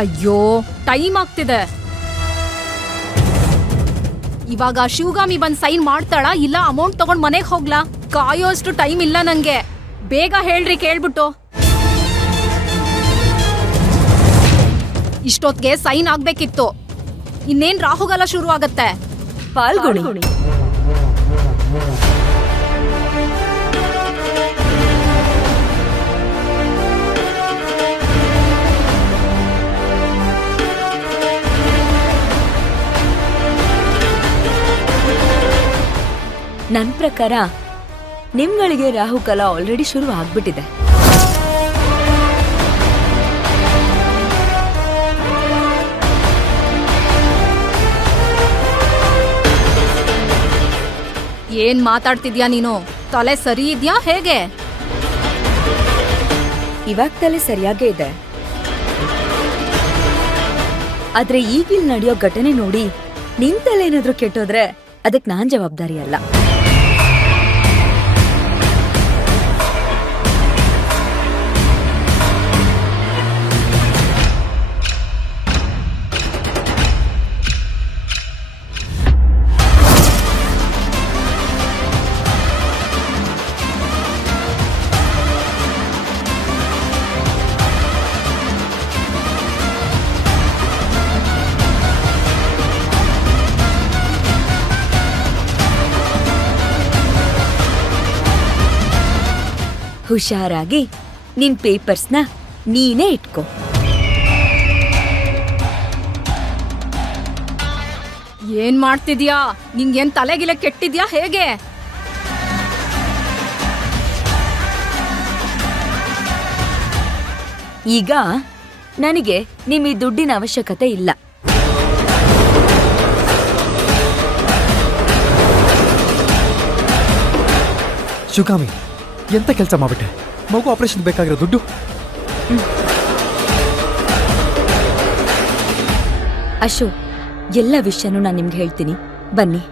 ಅಯ್ಯೋ, ಟೈಮ್ ಆಗ್ತಿದೆ. ಇವಾಗ ಶಿವಗಾಮಿ ಬಂದ್ ಸೈನ್ ಮಾಡ್ತಾಳ ಇಲ್ಲ ಅಮೌಂಟ್ ತಗೊಂಡ್ ಮನೆಗ್ ಹೋಗ್ಲಾ? ಕಾಯೋ ಅಷ್ಟು ಟೈಮ್ ಇಲ್ಲ ನಂಗೆ. ಬೇಗ ಹೇಳ್ರಿ ಕೇಳ್ಬಿಟ್ಟು. ಇಷ್ಟೊತ್ಗೆ ಸೈನ್ ಆಗ್ಬೇಕಿತ್ತು. ಇನ್ನೇನ್ ರಾಹುಗಾಲ ಶುರು ಆಗತ್ತೆ. ಪಾಲ್ಗೊಳ್ಳಿ. ನನ್ ಪ್ರಕಾರ ನಿಮ್ಗಳಿಗೆ ರಾಹುಕಾಲ ಆಲ್ರೆಡಿ ಶುರು ಆಗ್ಬಿಟ್ಟಿದೆ. ಏನ್ ಮಾತಾಡ್ತಿದ್ಯಾ ನೀನು? ತಲೆ ಸರಿ ಇದ್ಯಾ ಹೇಗೆ? ಇವಾಗ ತಲೆ ಸರಿಯಾಗೇ ಇದೆ. ಆದ್ರೆ ಈಗಿಲ್ ನಡೆಯೋ ಘಟನೆ ನೋಡಿ ನಿನ್ ತಲೆ ಏನಾದ್ರೂ ಕೆಟ್ಟೋದ್ರೆ ಅದಕ್ ನಾನ್ ಜವಾಬ್ದಾರಿ ಅಲ್ಲ. ಹುಷಾರಾಗಿ ನಿನ್ ಪೇಪರ್ಸ್ನ ನೀನೇ ಇಟ್ಕೋ. ಏನ್ ಮಾಡ್ತಿದ್ಯಾ? ನಿಂಗೇನ್ ತಲೆಗಿಲೆ ಕೆಟ್ಟಿದ್ಯಾ ಹೇಗೆ? ಈಗ ನನಗೆ ನಿಮ್ ಈ ದುಡ್ಡಿನ ಅವಶ್ಯಕತೆ ಇಲ್ಲ. ಶಿವಗಾಮಿ, ಎಂತ ಕೆಲಸ ಮಾಡ್ಬಿಟ್ಟೆ? ಮಗು ಆಪರೇಷನ್ ಬೇಕಾಗಿರೋ ದುಡ್ಡು. ಅಶೋಕ್, ಎಲ್ಲ ವಿಷಯನೂ ನಾನು ನಿಮ್ಗೆ ಹೇಳ್ತೀನಿ, ಬನ್ನಿ.